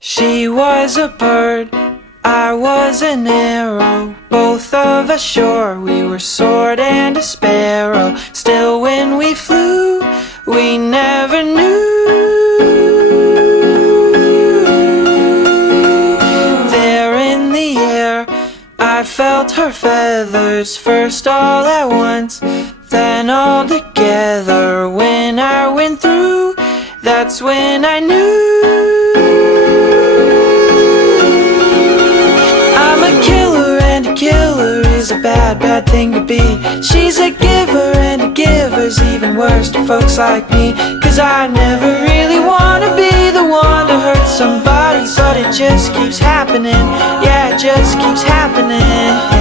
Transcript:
She was a bird, I was an arrow. Both of us sure we were sword and a sparrow. Still when we flew, we never knew. There in the air, I felt her feathers, first all at once, then all together. When I went through, that's when I knew. I'm a killer, and a killer is a bad, bad thing to be. She's a giver, and a giver's even worse to folks like me. Cause I never really wanna be the one to hurt somebody, but it just keeps happening. Yeah, it just keeps happening.